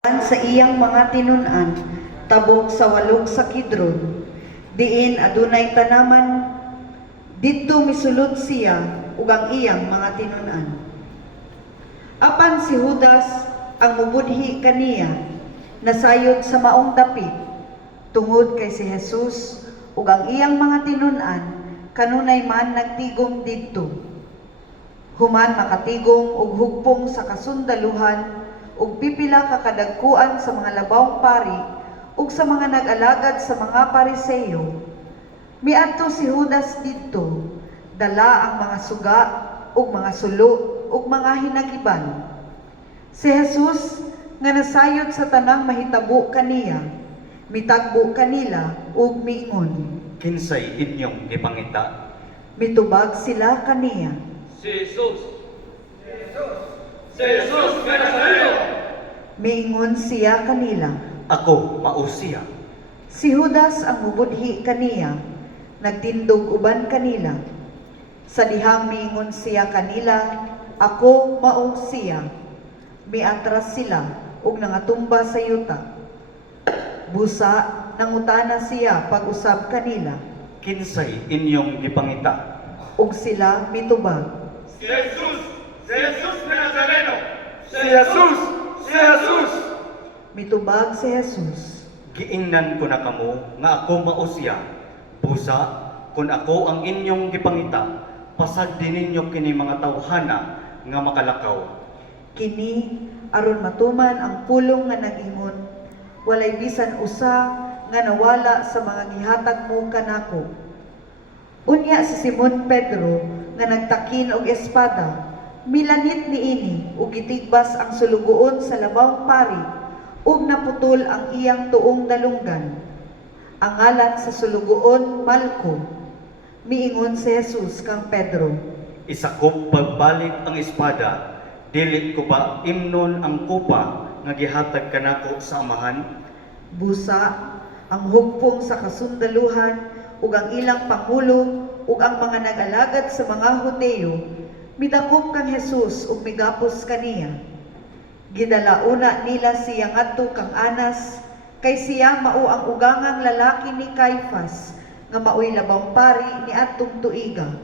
Sa iyang mga tinun-an, tabok sa walog sa Kidron, diin adunay tanaman, didto misulod siya ug ang iyang mga tinun-an. Apan si Judas ang mubudhi kaniya, nasayod sa maong dapit, tungod kay si Jesus ug ang iyang mga tinun-an kanunay man nagtigom didto. Human makatigom og hugpong sa kasundaluhan ug pipila ka kadagkuan sa mga labawng pari ug sa mga nag-alagad sa mga Pariseyo. Miadto si Judas didto, dala ang mga suga ug mga sulo ug mga hinagiban. Si Jesus nga nasayod sa tanang mahitabo kaniya, mitagbo kanila ug miingon. Kinsay inyong gipangita? Mitubag sila kaniya. Si Jesus! Si Jesus! Si Jesus nga Nazareno! Miingon siya kanila. Ako mao siya. Si Judas ang mubudhi kaniya, nagtindog uban kanila. Sa dihang miingon siya kanila, ako mao siya. Miatras sila ug nangatumba sa yuta. Busa nangutana siya pag-usab kanila, Kinsay inyong gipangita? ug sila mitubag. Si Jesus! Si Jesus nga Nazareno! Si Jesus! Si Jesus! Mitubag si Jesus. Giingnan ko na kamo nga ako mao siya. Busa kun ako ang inyong gipangita, pasagdi ninyo kini mga tawhana nga makalakaw. Kini aron matuman ang pulong nga nag-ingon, walay bisan usa nga nawala sa mga gihatag mo kanako. Unya si Simon Pedro nga nagtakin og espada, milanit niini ug gitigbas ang sulugoon sa labawng pari ug naputol ang iyang tuong dalunggan. Ang ngalan sa sulugoon Malco. Miingon si Jesus kang Pedro, Isakop pagbalik ang espada, dili ko ba imnon ang kupa nga gihatag kanako sa amahan? busa ang hugpong sa kasundaluhan ug ang ilang pangulo ug ang mga nag-alagad sa mga Hudeo midakop kang Jesus ug migapos kaniya. Gidalauna nila siya ngadto kang Anas, kay siya mao ang ugangang lalaki ni Caifas nga maoy labang pari ni atong tuiga.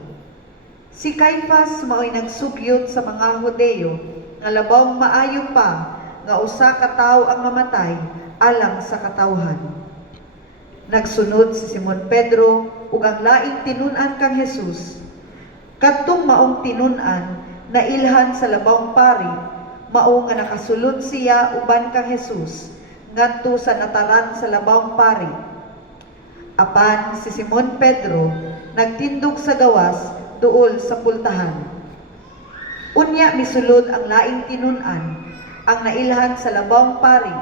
Si Caifas maoy nagsugyot sa mga Hudeo nga labawng maayo pa nga usa ka tawo ang mamatay alang sa katawhan. Nagsunod si Simon Pedro ug ang laing tinun-an kang Jesus. Kadtong maong tinun-an nailhan sa labawng pari, mao nga nakasulod siya uban kang Jesus ngadto sa nataran sa labawng pari. Apan si Simon Pedro nagtindog sa gawas duol sa pultahan. Unya misulod ang laing tinun-an ang nailhan sa labawng pari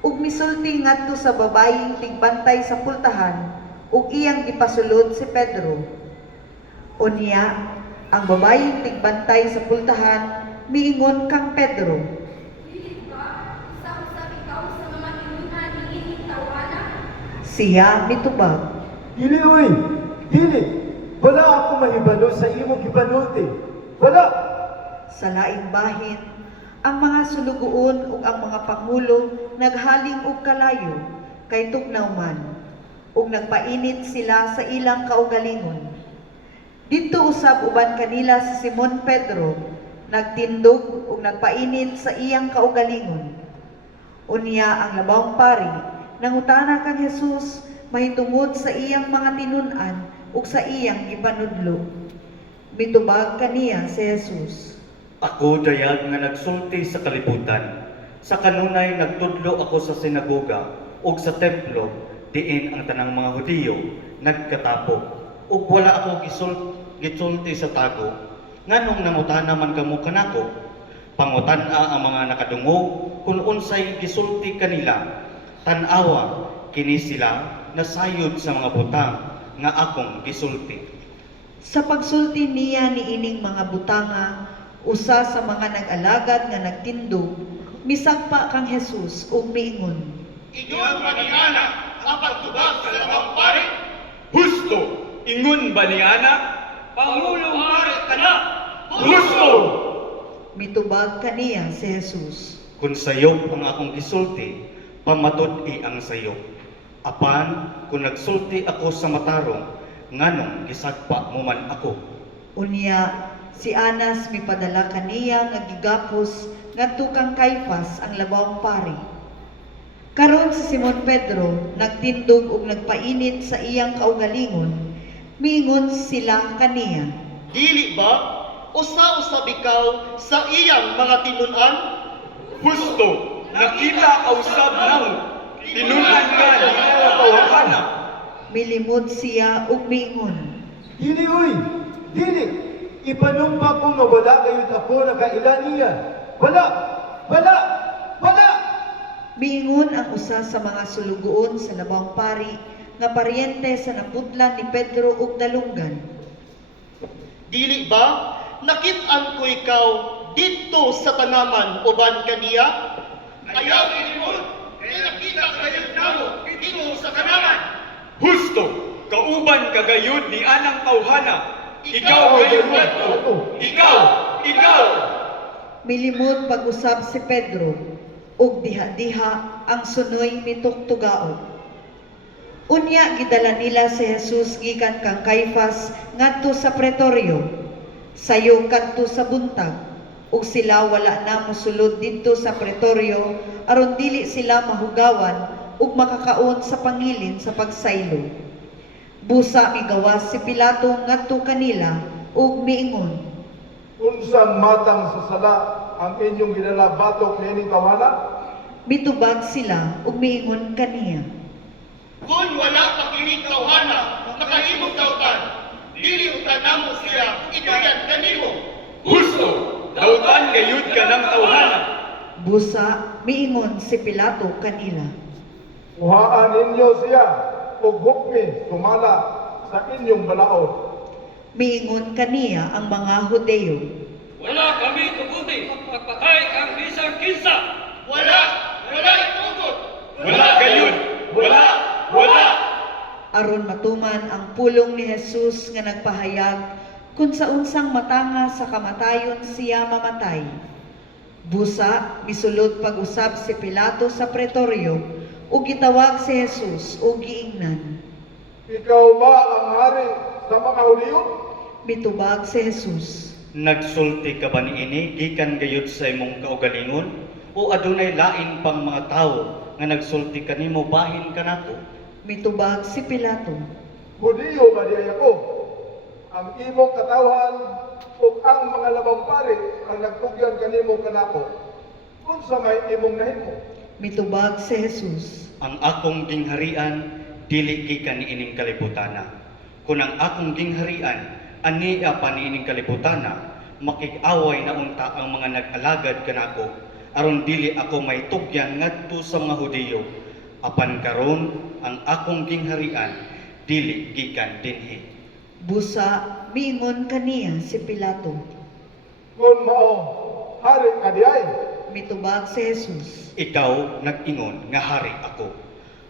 ug misulti ngadto sa babayeng tigbantay sa pultahan ug iyang gipasulod si Pedro. Unya ang babayeng tigbantay sa pultahan miingon kang Pedro, Dili ba sa usab ikaw sa mga tinun-an niining tawhana? siya mitubag. Dili, oy! Dili! Wala ako mahibalo sa imong gibanuti. Wala! Sa laing bahin, ang mga sulugoon ug ang mga pangulo naghaling og kalayo kay tugnaw man ug nagpainit sila sa ilang kaugalingon. Didto usab uban kanila si Simon Pedro, nagtindog ug nagpainit sa iyang kaugalingon. Unya ang labawng pari nangutana kang Jesus mahitungod sa iyang mga tinun-an ug sa iyang gipanudlo. Mitubag kaniya si Jesus. Ako dayag nga nagsulti sa kalibutan. Sa kanunay nagtudlo ako sa sinagoga ug sa templo diin ang tanang mga Hudiyo nagkatapok. Ug wala ako gisulti sa tago. Nganong namutana man kamo kanako? Pangutan-a ang mga nakadungog kung unsay gisulti kanila. Tan-awa kini sila nasayod sa mga butang nga akong gisulti. Sa pagsulti niya niining mga butanga, usa sa mga nag-alagad nga nagtindog, misagpa kang Jesus ug miingon, Inyong maningana ang pagtubag sa labang pari? Husto! Ingon ba ni Ana? Pangulong pari ka na! Husto! mitubag kaniya si Jesus. Kung sayop ang akong gisulti, pamatud-i ang sayop. Apan, kung nagsulti ako sa matarong, nganong gisagpa mo man ako. Unya, si Anas mipadala kaniya nga gigapos ngadto kang Caifas ang labawang pari. Karon si Simon Pedro nagtindog ug nagpainit sa iyang kaugalingon, miingon sila kaniya. Dili ba usa-usab ikaw sa iyang mga tinun-an? Husto, nakita kausab namo. Tinunan ka di ko tawhana. Milimod siya ug miingon. Dili uy, dili. Ipanumpa ko nga wala kayong ako nakailan niya. Wala, wala, wala. Miingon ang usa sa mga sulugoon sa labawang pari nga paryente sa napudlan ni Pedro ug dalunggan. Dili ba nakit-an ko ikaw dito sa tanaman uban kaniya? Ayaw kinimod, kaya nakita kayo namo dito sa kanaman. Husto, kauban kagayod ni anang tawhana. Ikaw gayud kadto. Ikaw. Milimod pag-usab si Pedro ug diha-diha ang sunoy mitugtugaon. Unya gidala nila si Jesus gikan kang Caifas ngadto sa pretoryo. Sayo kadto sa buntag ug sila wala na mosulod didto sa pretoryo aron dili sila mahugawan ug makakaon sa pangilin sa pagsaylo. Busa migawas si Pilato ngadto kanila ug miingon. Unsang matang sa sala ang inyong ginala batok niining tawhana? Mitubag sila ug miingon kaniya. Kung wala pa kining tawhana, makahimog tawtan. Dili utan namo siya ituyan kanimo. Husto, dautan gayud ka ng tawhana. Busa miingon si Pilato kanila. Kuhaan ninyo siya ug hukmi sumala sa inyong balaod. Miingon kaniya ang mga Hudeo. Wala kami tuguti magpatay ang bisang kinsa. Wala itugot. Wala gayud. Wala. Aron matuman ang pulong ni Jesus nga nagpahayag kung sa unsang matanga sa kamatayon siya mamatay. Busa misulod pag-usab si Pilato sa pretoryo ug gitawag si Jesus ug giingnan. Ikaw ba ang hari sa mga Hudyo? Mitubag si Jesus. Nagsulti ka ba niini gikan gayud sa imong kaugalingon? O adunay lain pang mga tawo nga nagsulti kanimo bahin kanato? Mitubag si Pilato. Hudyo ba di ako? Ang imong katawhan ug ang mga labang pari ang nagtugyan kanimo kanako. Unsa may imong nahimo? Mitubag si Jesus. Ang akong gingharian dili gikan niining kalibutana. Kung ang akong gingharian ania pa niining kalibutana, makig-away na unta ang mga nag-alagad kanako aron dili ako may tugyan ngadto sa mga Hudiyo. Apan karon ang akong gingharian dili gikan dinhi. Busa miingon kaniya si Pilato. Kung mao, hari ka di ay. Mitubag si Jesus. Ikaw nag-ingon nga hari ako.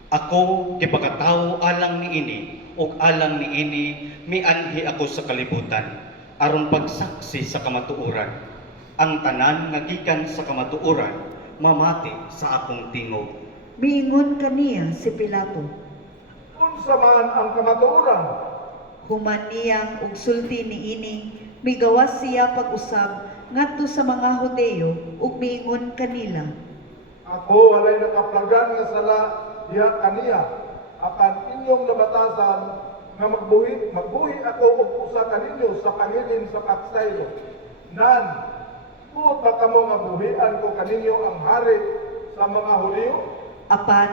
Ako gipakatawo alang niini ug alang niini mianhi ako sa kalibutan aron pagsaksi sa kamatuoran. Ang tanan nga gikan sa kamatuoran mamati sa akong tingog. Miingon kaniya si Pilato. Unsa man ang kamatuoran? Human niyang ug sulti niini, migawas siya pag-usab ngadto sa mga Hudeo ug miingon kanila. Ako walay nakaplagan nga sala diha kaniya. Apan inyong nabatasan nga magbuhi ako og usa kaninyo sa pangilin sa pagsaylo. Nan, buot ba kamo nga buhian ko kaninyo ang hari sa mga Hudyo? Apan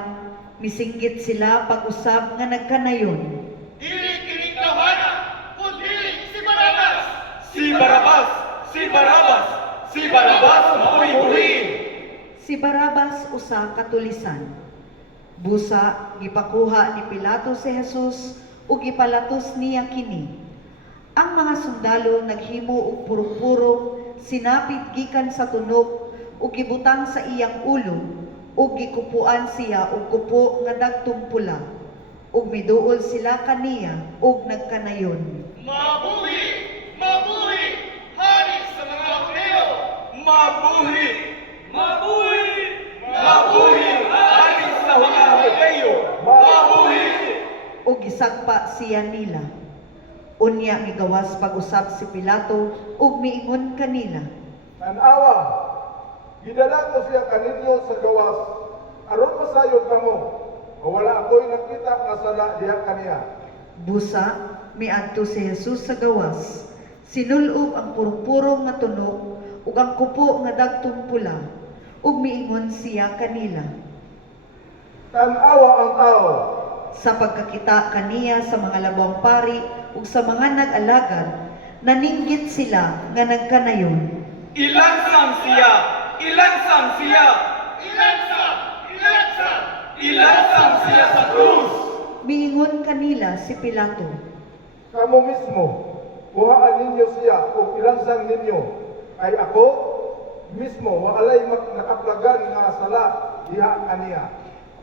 misinggit sila pag-usab nga nagkanayon. Dili kining tawhana, kundi si Barabas. Si Barabas! Si Barabas! Si Barabas mao'y buhiin! Si Barabas usa katulisan. Busa gipakuha ni Pilato si Jesus ug gipalatos niya kini. Ang mga sundalo naghimo og purong-purong, sinapit gikan sa tunog ug gibutang sa iyang ulo ug gikupuan siya og kupo nga dagtong pula. Ug miduol sila kaniya ug nagkanayon. Mabuhi! Mabuhi! Hari sa mga Hudyo! Mabuhi! Mabuhi! Mabuhi ang hari sa mga Hudyo! Mabuhi! ug gisagpa siya nila. Unya migawas pag-usab si Pilato ug miingon kanila. Tanawa, gidala ko siya kaninyo sa gawas, aron masayod kamo, o wala ako'y nakita nga sala diha kaniya. Busa miadto si Jesus sa gawas. Sinulob ang purong-purong nga tunog ug ang kupo nga dagtong pula ug miingon siya kanila. Tanawa ang tao, Sa pagkakita kaniya sa mga labawang pari ug sa mga nag-alagad, naninggit sila nga nagkanayon. Ilansang siya! Ilansang siya! Ilansang! Ilansang! Ilansang siya sa krus! Miingon kanila si Pilato. kamo mismo, kuhaan ninyo siya o ilansang ninyo, ay ako mismo waalay nakaplagan nga sala diha kaniya.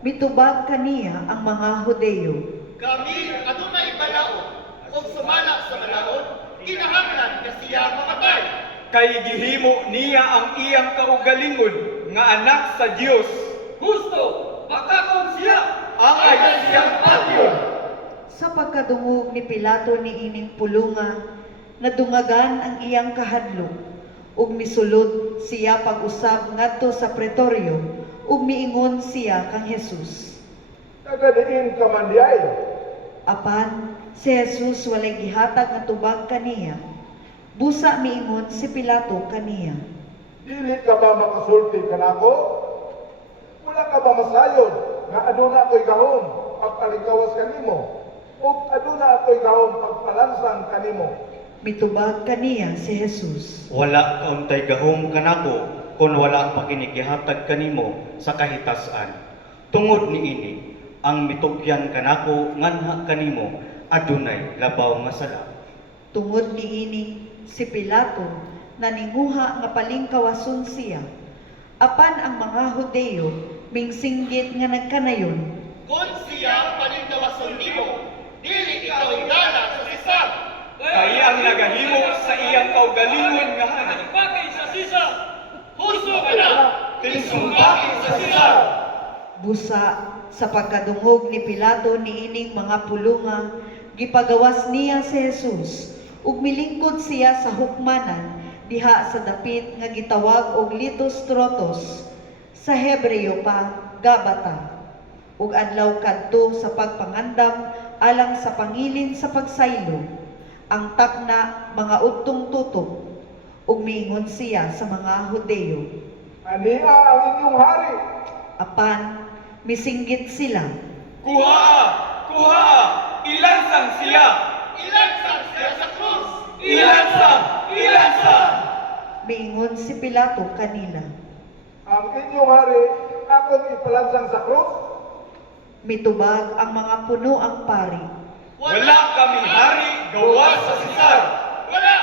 Mitubag kaniya ang mga Hudeo. Kami adunay balao o sumala sa balaod, kinahanglan nga siya mamatay. Kay gihimo niya ang iyang kaugalingon nga anak sa Dios. Gusto, makakon siya. Ang ay siyang patio. Sa pagkadungog ni Pilato ni ining pulunga, nadungagan ang iyang kahadlok, ug misulod siya pag-usab ngadto sa pretoryo, ug miingon siya kang Jesus. Tagadiin ka man diay, Apan si Jesus walay gihatag nga tubag kaniya. Busa miingon si Pilato kaniya. dili ka ba makasulti kanako? Wala ka ba masayod nga aduna ako'y gahom pagpalingkawas kanimo? O aduna ako'y gahom pagpalansang kanimo? Mitubag kaniya si Jesus. Wala kauntay gahom kanako kung wala pa kinigihatag kanimo sa kahitasan. Tungod niini, ang mitugyan kanako nganha kanimo adunay labaw nga sala. Tungod niini, si Pilato naninguha nga palingkawason siya. Apan ang mga Hudeo mingsinggit nga nagkanayon. Kung siya panindawason nimo, dili ikaw igala sa sisag. Kay ang nagahimo sa iyang kaugalingon nga anak. Bagay sa sisa. Husto ka na! Tinsumbakin sa sisag! Busa sa pagkadungog ni Pilato niining mga pulunga, gipagawas niya si Jesus ug milingkod siya sa hukmanan diha sa dapit nga gitawag og Litos Trotos, sa Hebreo pa Gabata, ug adlaw kadto sa pagpangandam alang sa pangilin sa pagsaylo, ang takna mga udtong tutok, ug miingon siya sa mga Hudeo. Ania ang inyong hari. Apan misinggit sila. Kuha! Kuha! Ilansang siya! Ilansang siya sa krus! Ilansang! Ilansang! Miingon si Pilato kanila. Ang inyong hari akong ipalansang sa krus. Mitubag ang mga puno ang pari. Wala kami hari gawas sa Sisar! Wala!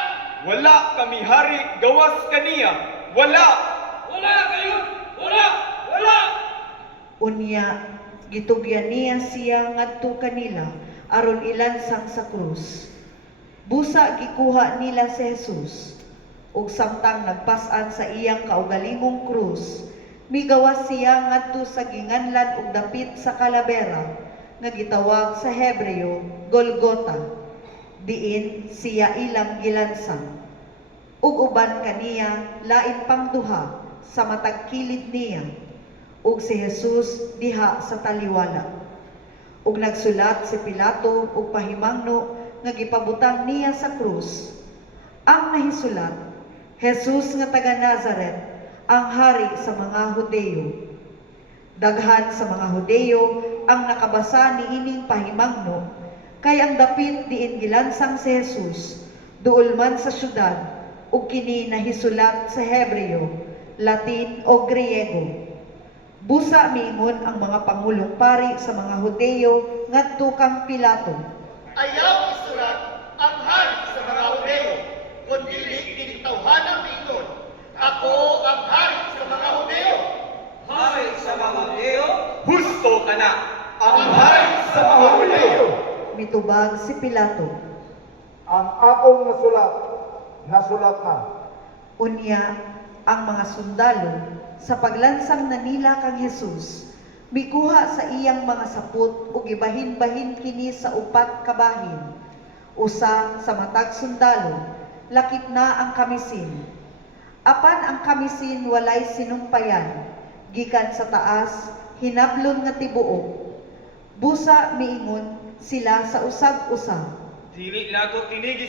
Wala kami hari gawas kaniya! Wala! Wala kayo. Wala. Wala. Unya, gitugyan niya siya ngadto kanila aron ilansang sa krus. Busa gikuha nila si Jesus, ug samtang nagpas-an sa iyang kaugalingong krus, migawas siya ngadto sa ginganlan ug dapit sa kalabera nga gitawag sa Hebreo Golgota. Diin siya ilang gilansang. Ug uban kaniya lain pang duha sa matag kilid niya, ug si Jesus diha sa taliwala. Ug nagsulat si Pilato og pahimangno nga gipabutang niya sa krus. Ang nahisulat, Jesus nga taga Nazaret, ang hari sa mga Hudeo. Daghan sa mga Hudeo ang nakabasa ni ining pahimangno, kay ang dapit diin gilansang si Jesus, duol man sa syudad, ug kini nahisulat sa Hebreo, Latin o Griego. Busa miingon ang mga pangulong pari sa mga Hudeo ngadto kang Pilato. Ayaw isulat ang hari sa mga Hudeo, kundi tinitawhanang miingon, ako ang hari sa mga Hudeo. Hari sa mga Hudeo. Husto ka na! Ang hari sa mga Hudeo! Mitubag si Pilato. Ang akong nasulat na. Unya, ang mga sundalo sa paglansang nanila kang Jesus, mikuha sa iyang mga saput ug ibahin-bahin kini sa upat ka bahin. Usa sa matag sundalo, lakip na ang kamisin. Apan ang kamisin walay sinumpayan, gikan sa taas, hinablon nga tibuok. Busa miingon sila sa usab-usab. Dili nato kini